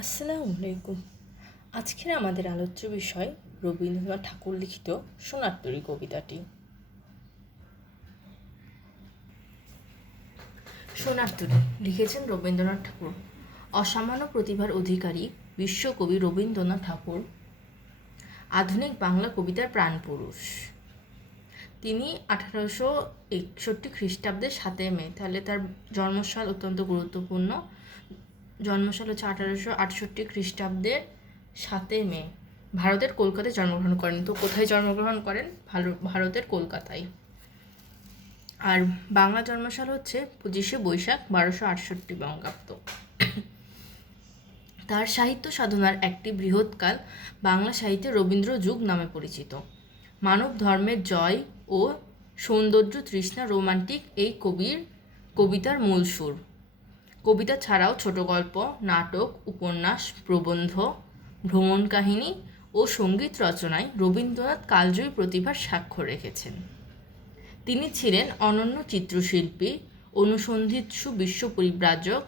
আসসালামু আলাইকুম। আজকের আমাদের আলোচ্য বিষয় রবীন্দ্রনাথ ঠাকুর লিখিত সোনার তরী কবিতাটি। সোনার লিখেছেন রবীন্দ্রনাথ ঠাকুর। অসামান্য প্রতিভার অধিকারী বিশ্বকবি রবীন্দ্রনাথ ঠাকুর। আধুনিক বাংলা কবিতার প্রাণপুরুষ। তিনি আঠারোশো একষট্টি খ্রিস্টাব্দের সাতই মে, তাহলে তার জন্মসাল অত্যন্ত গুরুত্বপূর্ণ। জন্মসাল হচ্ছে আঠারোশো আটষট্টি খ্রিস্টাব্দের সাতই মে। ভারতের কলকাতায় জন্মগ্রহণ করেন। তো কোথায় জন্মগ্রহণ করেন? ভারতের কলকাতায়। আর বাংলা জন্মসাল হচ্ছে পঁচিশে বৈশাখ বারোশো আটষট্টি বঙ্গাব্দ। তার সাহিত্য সাধনার একটি বৃহৎকাল বাংলা সাহিত্যে রবীন্দ্র যুগ নামে পরিচিত। মানব ধর্মের জয় ও সৌন্দর্য তৃষ্ণা রোমান্টিক এই কবির, কবিতার মূল সুর। কবিতা ছাড়াও ছোট গল্প, নাটক, উপন্যাস, প্রবন্ধ, ভ্রমণ কাহিনী ও সংগীত রচনায় রবীন্দ্রনাথ কালজয়ী প্রতিভার স্বাক্ষর রেখেছেন। তিনি ছিলেন অনন্য চিত্রশিল্পী, অনুসন্ধিৎসু বিশ্ব পরিব্রাজক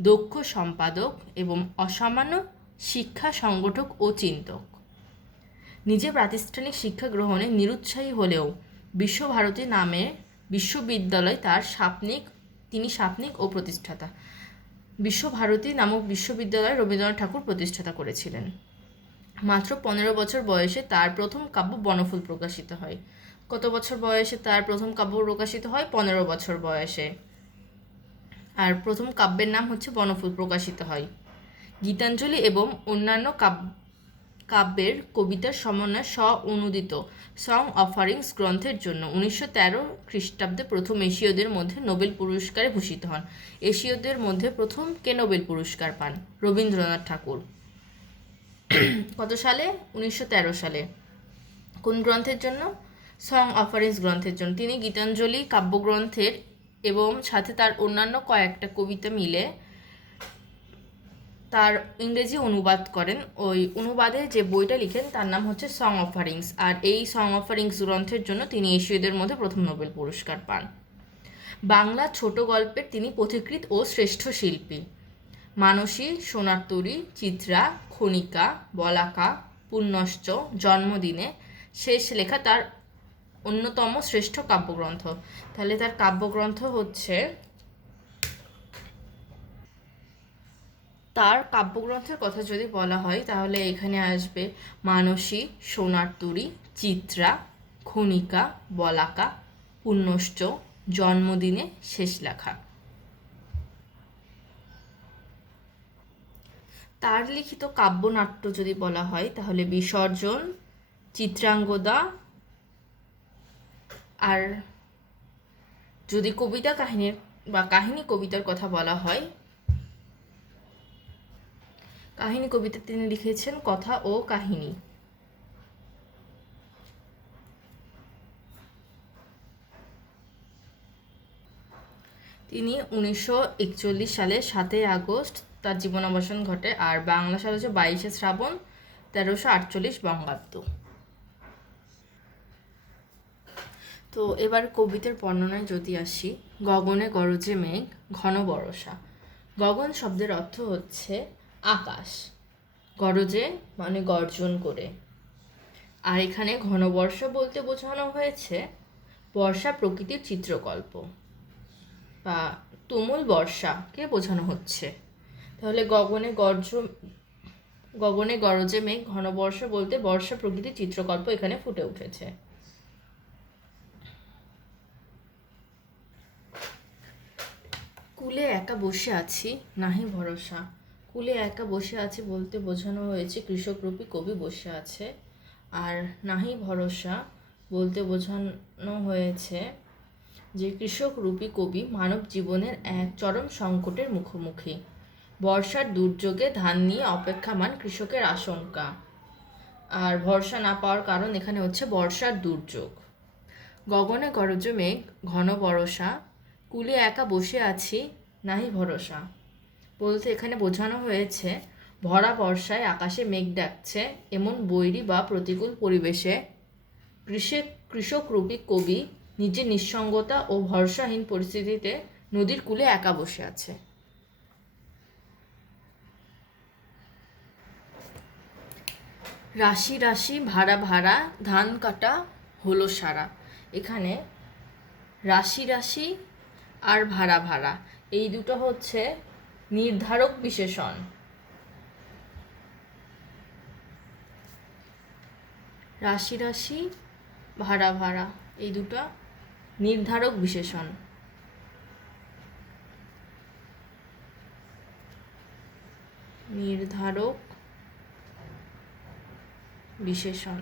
দক্ষ সম্পাদক এবং অসামান্য শিক্ষা সংগঠক ও চিন্তক। নিজে প্রাতিষ্ঠানিক শিক্ষা গ্রহণে নিরুৎসাহী হলেও বিশ্বভারতী নামে বিশ্ববিদ্যালয় তার সাপনিক তিনি সাপনিক ও প্রতিষ্ঠাতা। বিশ্বভারতী নামক বিশ্ববিদ্যালয় রবীন্দ্রনাথ ঠাকুর প্রতিষ্ঠাতা করেছিলেন। মাত্র পনেরো বছর বয়সে তার প্রথম কাব্য বনফুল প্রকাশিত হয়। কত বছর বয়সে তার প্রথম কাব্য প্রকাশিত হয়? পনেরো বছর বয়সে। আর প্রথম কাব্যের নাম হচ্ছে বনফুল প্রকাশিত হয়। গীতাঞ্জলি এবং অন্যান্য কাব্য কাব্যের কবিতার সমন্বয়ে স্ব অনুদিত সং অফারিংস গ্রন্থের জন্য। উনিশশো তেরো খ্রিস্টাব্দে প্রথম এশীয়দের মধ্যে নোবেল পুরস্কারে ভূষিত হন। এশীয়দের মধ্যে প্রথম কে নোবেল পুরস্কার পান? রবীন্দ্রনাথ ঠাকুর। কত সালে? উনিশশো তেরো সালে। কোন গ্রন্থের জন্য? সং অফারিংস গ্রন্থের জন্য। তিনি গীতাঞ্জলি, কাব্যগ্রন্থের এবং সাথে তার অন্যান্য কয়েকটা কবিতা মিলে তার ইংরেজি অনুবাদ করেন। ওই অনুবাদে যে বইটা লিখেন, তার নাম হচ্ছে সং অফারিংস আর এই সং অফারিংস গ্রন্থের জন্য তিনি এশীয়দের মধ্যে প্রথম নোবেল পুরস্কার পান। বাংলা ছোট গল্পের তিনি পথিকৃৎ ও শ্রেষ্ঠ শিল্পী। মানসী, সোনার তরী, চিত্রা, খনিকা, বলাকা, পুণ্যশ্চ, জন্মদিনে শেষ লেখা তার অন্যতম শ্রেষ্ঠ কাব্যগ্রন্থ। তাহলে তার কাব্যগ্রন্থ হচ্ছে তার কাব্যগ্রন্থের কথা যদি বলা হয়, তাহলে এখানে আসবে মানসী, সোনার তরী চিত্রা, খনিকা, বলাকা, পুণ্যশ্চ, জন্মদিনে শেষ লেখা। তার লিখিত কাব্যনাট্য যদি বলা হয়, তাহলে বিসর্জন, চিত্রাঙ্গদা আর যদি কবিতা কাহিনীর বা কাহিনী কবিতার কথা বলা হয় কাহিনী কবিতা তিনি লিখেছেন কথা ও কাহিনী। তিনি উনিশশো একচল্লিশ সালে সাতই আগস্ট তার জীবনাবসান ঘটে আর বাংলা সাল হচ্ছে বাইশে শ্রাবণ তেরোশো আটচল্লিশ বঙ্গাব্দ। তো এবার কবিতার বর্ণনায় যদি আসি, গগনে গরজে মেঘ, ঘন বরষা। গগন শব্দের অর্থ হচ্ছে আকাশ। গরজে মানে গর্জন করে। আর এখানে ঘন বর্ষা বলতে বোঝানো হয়েছে, বর্ষা প্রকৃতির চিত্রকল্প। বা তুমুল বর্ষাকে বোঝানো হচ্ছে। তাহলে গগনে গর্জ গগনে গরজে মেঘ, ঘন বর্ষা বলতে বর্ষা প্রকৃতির চিত্রকল্প এখানে ফুটে উঠেছে। কুলে একা বসে আছি, নাহি ভরসা। কুলে একা বসে আছে বলতে বোঝানো হয়েছে কৃষকরূপী কবি বসে আছে। আর নাহি ভরসা বলতে বোঝানো হয়েছে যে কৃষকরূপী কবি মানব জীবনের এক চরম সংকটের মুখোমুখি। বর্ষার দুর্যোগে ধান নিয়ে অপেক্ষামান কৃষকের আশঙ্কা। আর ভরসা না পাওয়ার কারণ এখানে হচ্ছে বর্ষার দুর্যোগ। গগনে গরজ মেঘ, ঘন বরসা কুলে একা বসে আছি, নাহি ভরসা। বলতে এখানে বোঝানো হয়েছে, ভরা বর্ষায় আকাশে মেঘ ডাকছে, এমন বৈরী বা প্রতিকূল পরিবেশে কৃষক কৃষকরূপী কবি নিজের নিঃসঙ্গতা ও ভরসাহীন পরিস্থিতিতে নদীর কূলে একা বসে আছে। রাশি রাশি, ভাড়া ভাড়া, ধান কাটা হলো সারা। এখানে রাশি রাশি আর ভাড়া ভাড়া। এই দুটো হচ্ছে নির্ধারক বিশেষণ। রাশি রাশি ভাড়া ভাড়া এই দুটা নির্ধারক বিশেষণ। নির্ধারক বিশেষণ।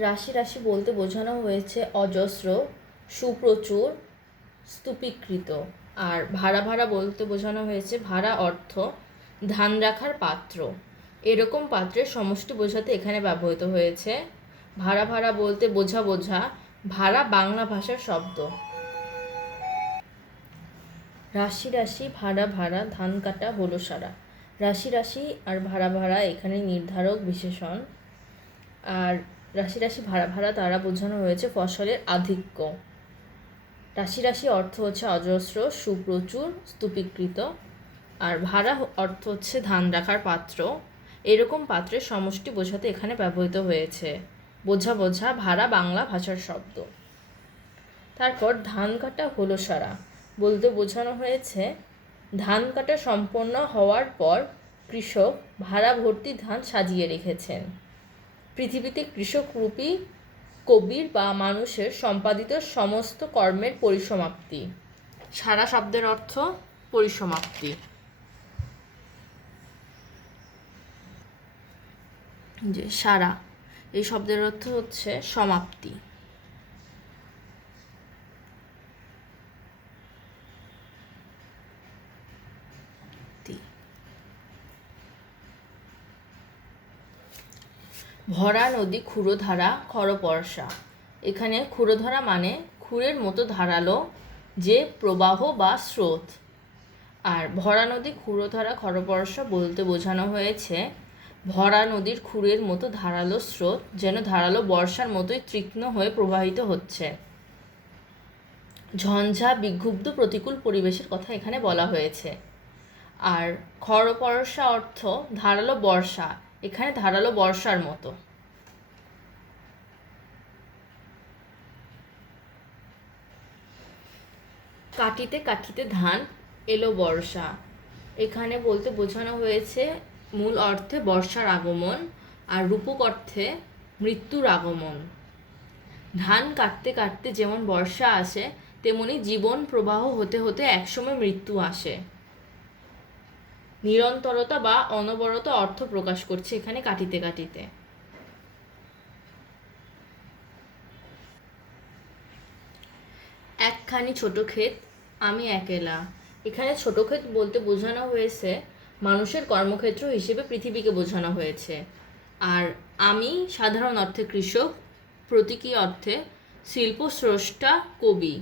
রাশি রাশি বলতে বোঝানো হয়েছে অজস্র, সুপ্রচুর, স্তূপীকৃত। আর ভাড়া ভাড়া বলতে বোঝানো হয়েছে ভাড়া অর্থ, ধান রাখার পাত্র। এরকম পাত্রের সমষ্টি বোঝাতে এখানে ব্যবহৃত হয়েছে। ভাড়া ভাড়া বলতে বোঝা বোঝা, ভাড়া বাংলা ভাষার শব্দ। রাশি রাশি, ভাড়া ভাড়া, ধান কাটা, হলো সারা। রাশি রাশি আর ভাড়া ভাড়া এখানে নির্ধারক, বিশেষণ। আর রাশি রাশি ভাড়া ভাড়া তারা বোঝানো হয়েছে ফসলের আধিক্য। রাশি রাশি অর্থ হচ্ছে অজস্র, সুপ্রচুর, স্তূপীকৃত। আর ভাড়া অর্থ হচ্ছে ধান রাখার পাত্র। এরকম পাত্রের সমষ্টি বোঝাতে এখানে ব্যবহৃত হয়েছে। বোঝা বোঝা, ভাড়া বাংলা ভাষার শব্দ। তারপর ধান কাটা হলো সারা। বলতে বোঝানো হয়েছে, ধান কাটা সম্পন্ন হওয়ার পর কৃষক ভাড়া ভর্তি ধান সাজিয়ে রেখেছেন। পৃথিবীতে কৃষকরূপী কবির বা মানুষের সম্পাদিত সমস্ত কর্মের পরিসমাপ্তি। সারা শব্দের অর্থ পরিসমাপ্তি। যে সারা, এই শব্দের অর্থ হচ্ছে সমাপ্তি। ভরা নদী ক্ষুরধারা খরপরসা। এখানে ক্ষুরধারা মানে ক্ষুরের মতো ধারালো যে প্রবাহ বা স্রোত। আর ভরা নদী ক্ষুরধারা খরপরসা বলতে বোঝানো হয়েছে, ভরা নদীর ক্ষুরের মতো ধারালো স্রোত যেন ধারালো বর্ষার মতোই তীক্ষ্ণ হয়ে প্রবাহিত হচ্ছে। ঝঞ্ঝা বিক্ষুব্ধ প্রতিকূল পরিবেশের কথা এখানে বলা হয়েছে। আর খরপরসা অর্থ ধারালো বর্ষা, এখানে ধারালো বর্ষার মতো। কাটিতে কাটিতে ধান এলো বর্ষা। এখানে বলতে বোঝানো হয়েছে মূল অর্থে বর্ষার আগমন আর রূপক অর্থে মৃত্যুর আগমন। ধান কাটতে কাটতে যেমন বর্ষা আসে, তেমনি জীবন প্রবাহ হতে হতে একসময় মৃত্যু আসে। নিরন্তরতা বা অনবরত অর্থ প্রকাশ করছে এখানে কাটিতে কাটিতে। একখানি ছোট ক্ষেত আমি একেলা। এখানে ছোট ক্ষেত বলতে বোঝানো হয়েছে, মানুষের কর্মক্ষেত্র হিসেবে পৃথিবীকে বোঝানো হয়েছে। আর আমি সাধারণ অর্থে কৃষক, প্রতীকী অর্থে শিল্প স্রষ্টা কবি।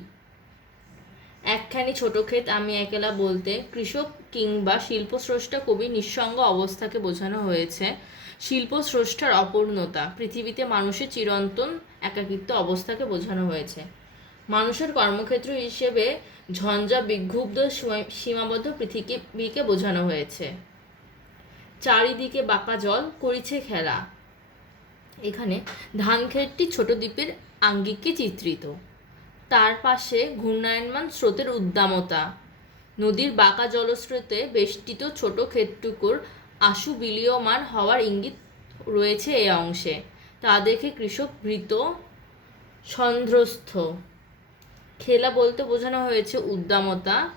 একখানি ছোট ক্ষেত আমি একেলা বলতে কৃষক কিংবা শিল্পস্রষ্টা, কবি নিঃসঙ্গ অবস্থাকে বোঝানো হয়েছে। শিল্পস্রষ্টার অপূর্ণতা, পৃথিবীতে মানুষের চিরন্তন একাকিত্ব অবস্থাকে বোঝানো হয়েছে। মানুষের কর্মক্ষেত্র হিসেবে ঝঞ্ঝা বিক্ষুব্ধ সীমাবদ্ধ পৃথিবীকে বোঝানো হয়েছে। চারিদিকে বাঁকা জল, করিছে খেলা। এখানে ধানক্ষেতটি ছোট দ্বীপের আঙ্গিককে চিত্রিত। তার পাশে ঘূর্ণায়মান স্রোতের উদ্দামতা। নদীর বাঁকা জলস্রোতে বেষ্টিত ছোট ক্ষেতটুকুর আশু বিলীয়মান হওয়ার ইঙ্গিত রয়েছে এই অংশে। তা দেখে কৃষক ভৃত সন্ধ্রস্থ খেলা বলতে বোঝানো হয়েছে উদ্দামতা।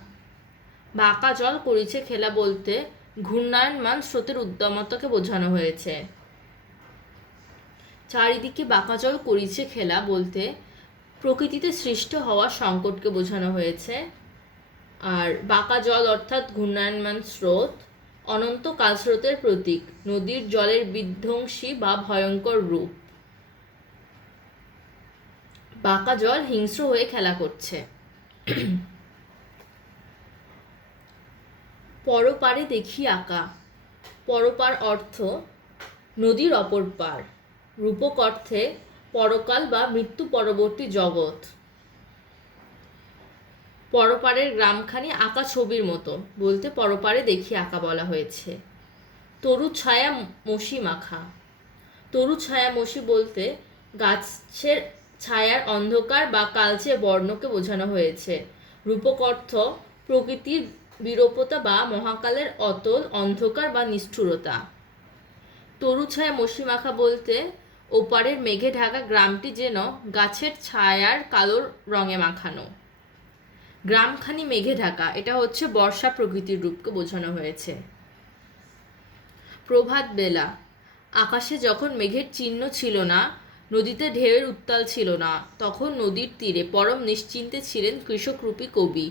বাঁকা জল করিছে খেলা বলতে। ঘূর্ণায়মান স্রোতের উদ্দামতাকে বোঝানো হয়েছে। চারিদিকে বাঁকা জল করিছে খেলা বলতে। প্রকৃতিতে সৃষ্ট হওয়া সংকটকে বোঝানো হয়েছে। আর বাঁকা জল অর্থাৎ ঘূর্ণায়মান স্রোত, অনন্ত কালস্রোতের প্রতীক, নদীর জলের বিধ্বংসী বা ভয়ঙ্কর রূপ। বাঁকা জল হিংস্র হয়ে খেলা করছে। পরপারে দেখি আঁকা। পরপার অর্থ নদীর অপর পার। রূপক অর্থে পরকাল বা মৃত্যু পরবর্তী জগৎ। পরপারের গ্রামখানি আঁকা ছবির মতো। বলতে পরপারে দেখি আঁকা বলা হয়েছে। তরু ছায়া মশি মাখা। তরু ছায়া মশি বলতে গাছের ছায়ার অন্ধকার বা কালচে বর্ণকে বোঝানো হয়েছে। রূপক অর্থ প্রকৃতির বিরূপতা বা মহাকালের অতল অন্ধকার বা নিষ্ঠুরতা। তরু ছায়া মশি মাখা বলতে ওপারের মেঘে ঢাকা গ্রামটি যেন গাছের ছায়ার কালো রঙে মাখানো। গ্রামখানি মেঘে ঢাকা, এটা হচ্ছে বর্ষা প্রকৃতির রূপকে বোঝানো হয়েছে। প্রভাত বেলা আকাশে যখন মেঘের চিহ্ন ছিল না নদীতে ঢেউয়ের উত্তাল ছিল না। তখন নদীর তীরে পরম নিশ্চিন্তে ছিলেন কৃষকরূপী কবি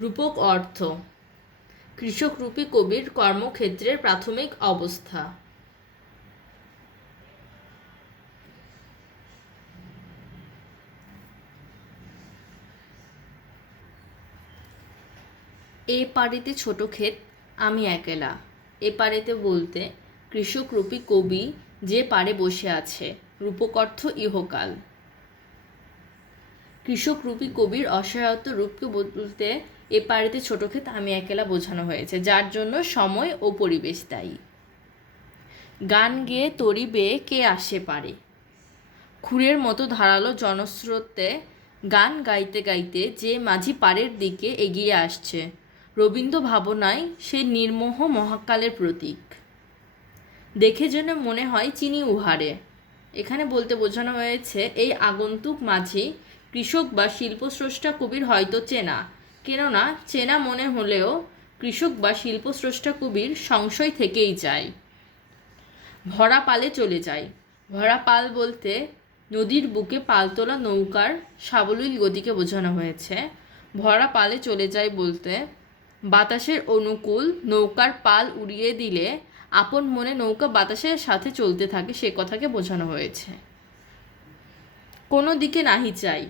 রূপক অর্থ। কৃষকরূপী কবির কর্মক্ষেত্রের প্রাথমিক অবস্থা। এ পাড়িতে ছোট ক্ষেত, আমি একেলা। এ পাড়েতে বলতে কৃষকরূপী কবি যে পারে বসে আছে। রূপকর্থ ইহকাল। কৃষকরূপী কবির অসহায়ত্ব রূপকে বলতে এ পাড়িতে ছোট ক্ষেত আমি একেলা বোঝানো হয়েছে, যার জন্য সময় ও পরিবেশ দায়ী। গান গেয়ে তরি বেয়ে কে আসে পারে। খুরের মতো ধারালো জনস্রোতে গান গাইতে গাইতে যে মাঝি পাড়ের দিকে এগিয়ে আসছে, রবীন্দ্র ভাবনায় সে নির্মোহ মহাকালের প্রতীক। দেখে যেন মনে হয় চিনি উহারে। এখানে বলতে বোঝানো হয়েছে, এই আগন্তুক মাঝি কৃষক বা শিল্পস্রষ্টা কবির হয়তো চেনা। কেননা, চেনা মনে হলেও কৃষক বা শিল্পস্রষ্টা কবির সংশয় থেকেই যায়। ভরা পালে চলে যায়। ভরা পাল বলতে নদীর বুকে পালতোলা নৌকার সাবলীল গতিকে বোঝানো হয়েছে। ভরা পালে চলে যায় বলতে বাতাসের অনুকূল নৌকার পাল উড়িয়ে দিলে আপন মনে নৌকা বাতাসের সাথে চলতে থাকে, সে কথাকে বোঝানো হয়েছে। কোনো দিকে নাহি চাই।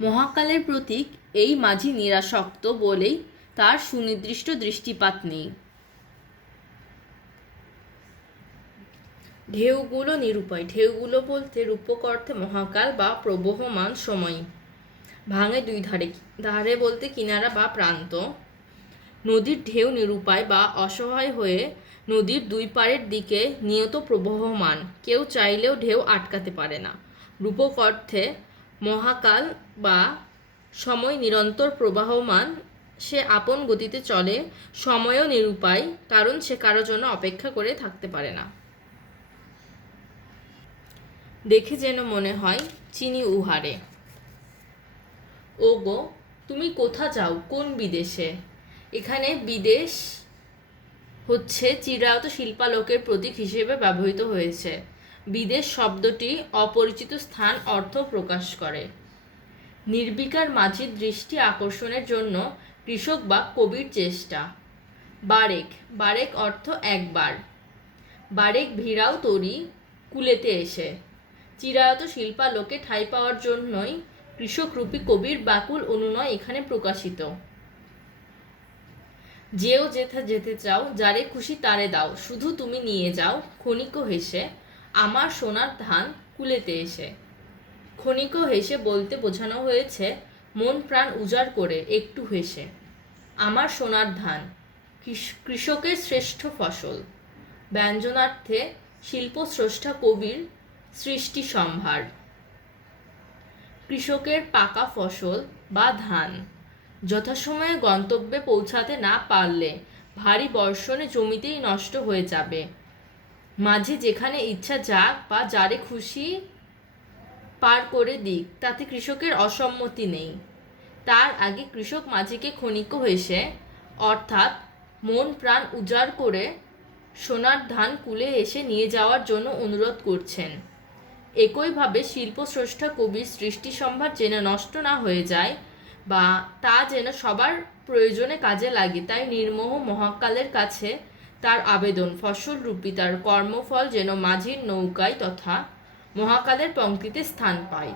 মহাকালের প্রতীক এই মাঝি নিরাসক্ত বলেই তার সুনির্দিষ্ট দৃষ্টিপাত নেই। ঢেউগুলো নিরূপায়, ঢেউগুলো বলতে রূপক অর্থে মহাকাল বা প্রবহমান সময়। ভাঙে দুই ধারে ধারে বলতে কিনারা বা প্রান্ত। নদীর ঢেউ নিরূপায় বা অসহায় হয়ে নদীর দুই পাড়ের দিকে নিয়ত প্রবহমান। কেউ চাইলেও ঢেউ আটকাতে পারে না। রূপক অর্থে মহাকাল বা সময় নিরন্তর প্রবাহমান। সে আপন গতিতে চলে, সময়ও নিরূপায়, কারণ সে কারও জন্য অপেক্ষা করে থাকতে পারে না। দেখে যেন মনে হয় চিনি উহারে। ও গো তুমি কোথা যাও? কোন বিদেশে? এখানে বিদেশ হচ্ছে চিরায়ত শিল্পালোকের প্রতীক হিসেবে ব্যবহৃত হয়েছে। বিদেশ শব্দটি অপরিচিত স্থান অর্থ প্রকাশ করে। নির্বিকার মাঝির দৃষ্টি আকর্ষণের জন্য কৃষক বা কবির চেষ্টা। বারেক বারেক অর্থ একবার। বারেক ভিড়াও তরি, কুলেতে এসে। চিরায়ত শিল্পালোকে ঠাঁই পাওয়ার জন্যই কৃষকরূপী কবির বাকুল অনুনয় এখানে প্রকাশিত। যেও যেথা যেতে চাও, যারে খুশি তারে দাও। শুধু তুমি নিয়ে যাও, ক্ষণিক হেসে আমার সোনার ধান কুলেতে এসে। ক্ষণিক হেসে বলতে বোঝানো হয়েছে, মন প্রাণ উজাড় করে একটু হেসে। আমার সোনার ধান, কৃষ- কৃষকের শ্রেষ্ঠ ফসল। ব্যঞ্জনার্থে শিল্পস্রষ্টা কবির সৃষ্টি সম্ভার। কৃষকের পাকা ফসল বা ধান। যথাসময়ে গন্তব্যে পৌঁছাতে না পারলে ভারী বর্ষণে জমিতেই নষ্ট হয়ে যাবে। মাঝে যেখানে ইচ্ছা যাক বা যারে খুশি পার করে দিক, তাতে কৃষকের অসম্মতি নেই। তার আগে কৃষক মাঝিকে ক্ষণিক হেসে, অর্থাৎ মন প্রাণ উজাড় করে সোনার ধান কুলে এসে নিয়ে যাওয়ার জন্য অনুরোধ করছেন। একইভাবে শিল্পস্রষ্টা কবির সৃষ্টি সম্ভার যেন নষ্ট না হয়ে যায় বা তা যেন সবার প্রয়োজনে কাজে লাগে, তাই নির্মোহ মহাকালের কাছে তার আবেদন। ফসল রূপী তার কর্মফল যেন মাঝির নৌকায় তথা মহাকালের পঙ্ক্তিতে স্থান পায়।